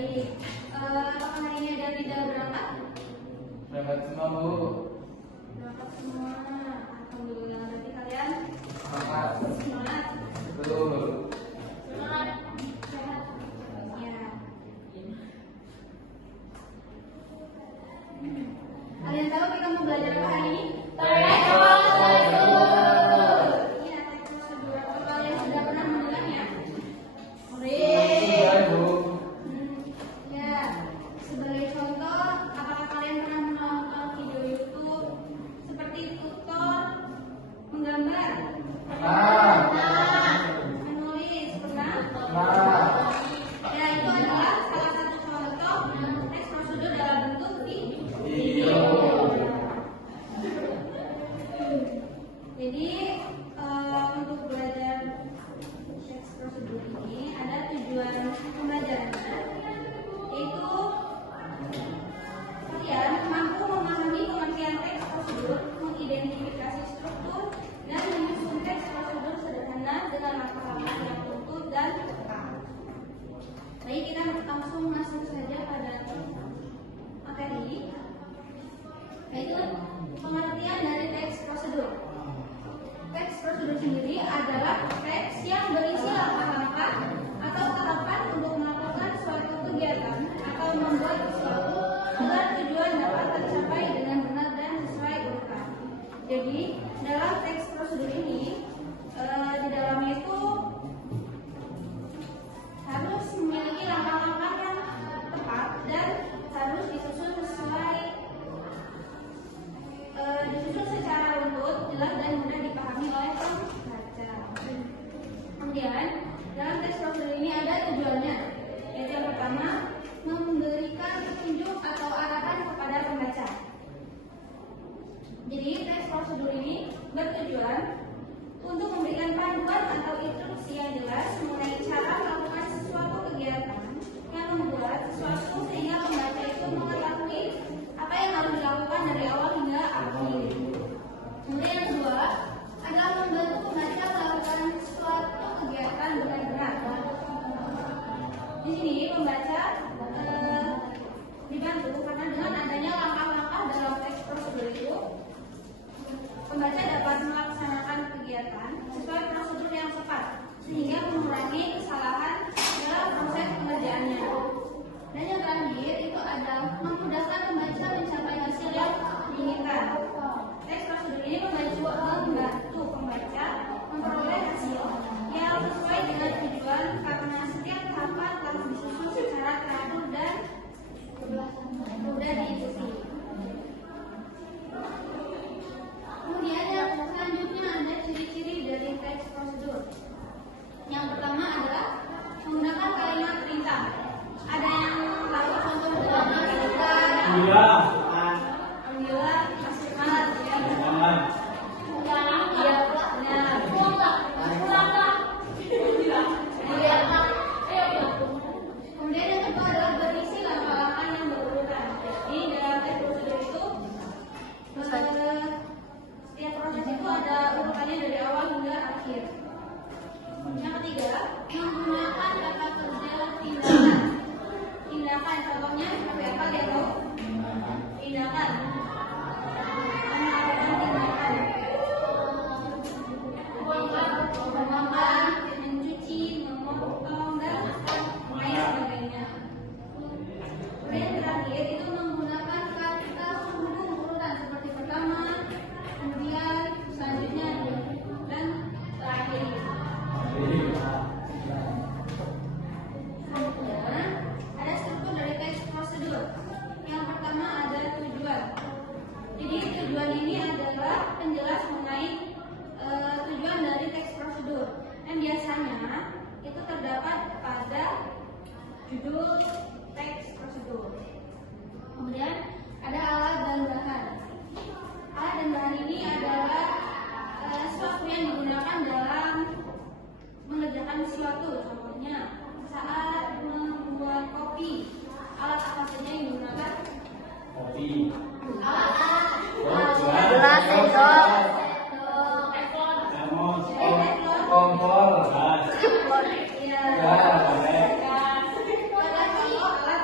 baik. Apakah hari ini ada tidak berangkat? Berangkat semua, Bu. Berangkat semua. Alhamdulillah. Berarti kalian Semangat. semangat. Betul. Semangat. Sehat. Ya. Kalian tahu kita mau belajar apa hari ini? Teks prosedur. Iya, teks prosedur. Apa kalian sudah pernah mendengarnya? Iya, Bu. Ya, sebagai contoh, apakah kalian pernah menonton video YouTube seperti tutor menggambar, menulis, pernah? Ya, itu adalah salah satu contoh teks prosedur dalam bentuk video. Jadi, untuk belajar teks prosedur ini ada tujuan pembelajarannya, yaitu kalian mampu memahami pengertian teks prosedur, mengidentifikasi struktur, dan menyusun teks prosedur sederhana dengan langkah-langkah yang terukur dan tepat. Baik, kita langsung masuk saja pada materi, yaitu pengertian dari teks prosedur. Teks prosedur sendiri adalah teks yang berisi langkah-langkah atau tahapan untuk melakukan suatu kegiatan atau membuat sesuatu agar tujuan dapat tercapai dengan benar dan sesuai urutan. Jadi, dalam teks prosedur ini, di dalamnya itu harus memiliki langkah-langkah yang tepat dan harus disusun secara runtut, jelas dan mudah dipahami oleh pembaca. Kemudian, dalam teks prosedur ini ada tujuannya, yaitu yang pertama, memberikan petunjuk atau arahan kepada pembaca. Jadi, teks prosedur ini bertujuan untuk memberikan panduan atau instruksi yang jelas mengenai cara melakukan sesuatu kegiatan yang membuat sesuatu sehingga pembaca itu mengetahui apa yang harus dilakukan dari awal hingga akhir. Kemudian yang kedua adalah membantu pembaca melakukan suatu kegiatan dengan benar. Di sini pembaca dibantu karena dengan adanya langkah-langkah dalam teks prosedur itu, pembaca dapat melaksanakan kegiatan sesuai prosedur yang tepat sehingga mengurangi kesalahan dalam proses pengerjaannya. Dan yang terakhir itu adalah memudahkan pembaca mencapai hasil yang diinginkan. Teks prosedur ini membantu pembaca memperoleh hasil yang sesuai dengan tujuan karena setiap tahapan telah disusun secara teratur dan mudah diikuti. Kemudian yang selanjutnya ada ciri-ciri dari teks prosedur. Yang pertama adalah menggunakan kalimat perintah. Ada yang tahu contoh dalam perintah? Iya. Alhamdulillah, masih semangat ya. Kemudian yang kedua adalah berisi langkah-langkah yang berurutan. Jadi dalam teks prosedur itu setiap proses itu ada urutannya dari awal hingga akhir. Yang ketiga, menggunakan kata kerja tindakan. Tindakan contohnya seperti apa dia tahu? Tindakan. Memakan, mencuci, memotong, dan lain sebagainya. Kemudian yang terakhir itu menggunakan kata sambung urutan seperti pertama, kemudian selanjutnya dan terakhir. Selanjutnya ada struktur dari teks prosedur. Yang pertama ada tujuan. Jadi tujuan ini adalah penjelas mengenai tujuan dari teks prosedur. Dan biasanya itu terdapat pada judul teks prosedur. Kemudian ada alat dan bahan. Alat dan bahan ini adalah sesuatu yang digunakan dalam mengerjakan sesuatu. Contohnya saat membuat kopi, alat apa saja yang digunakan? Kopi. Alat Gelas, sendok. Kompor. Iya. Ya, Pada contoh alat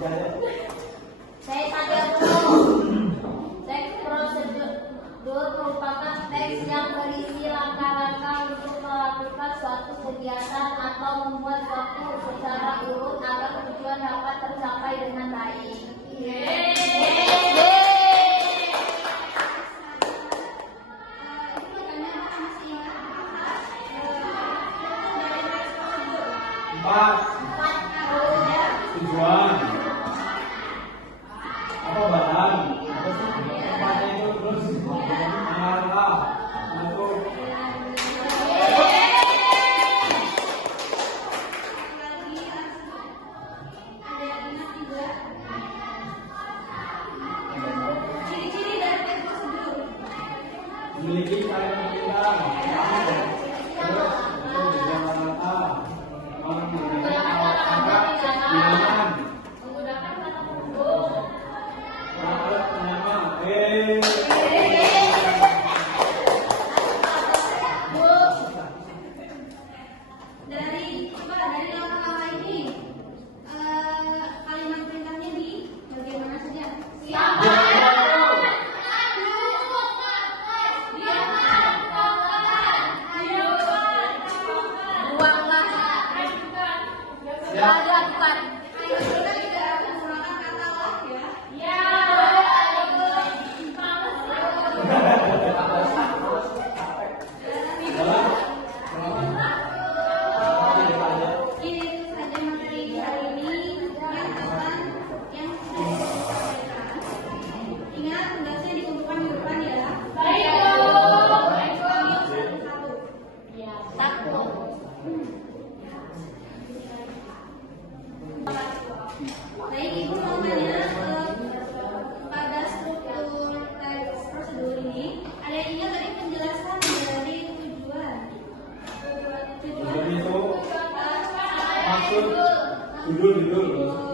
Teks 30. Teks prosedur merupakan teks yang berisi langkah-langkah untuk melakukan suatu kegiatan atau membuat suatu secara urut agar tujuan dapat tercapai dengan baik. Empat. Tujuan. Apa barang? Empatnya itu terus mengarah untuk Ciri-ciri dari tes prosedur. memiliki cara pemilihan. Terus itu dengan rata menggunakan alat tangkap bilangan. Menggunakan kata huruf. Alat penyama. Dari langkah-langkah ini kalimat perintahnya di bagian mana saja? Lakukan. Kita tidak akan menggunakan kata lah ya. Ini itu saja materi di hari ini yang sudah disampaikan. Ingat tugasnya dikumpulkan di depan ya. Satu. Baik, Ibu mau tanya pada struktur teks prosedur ini ada yang ingat dari penjelasan dari tujuan. Tujuan itu maksud judul.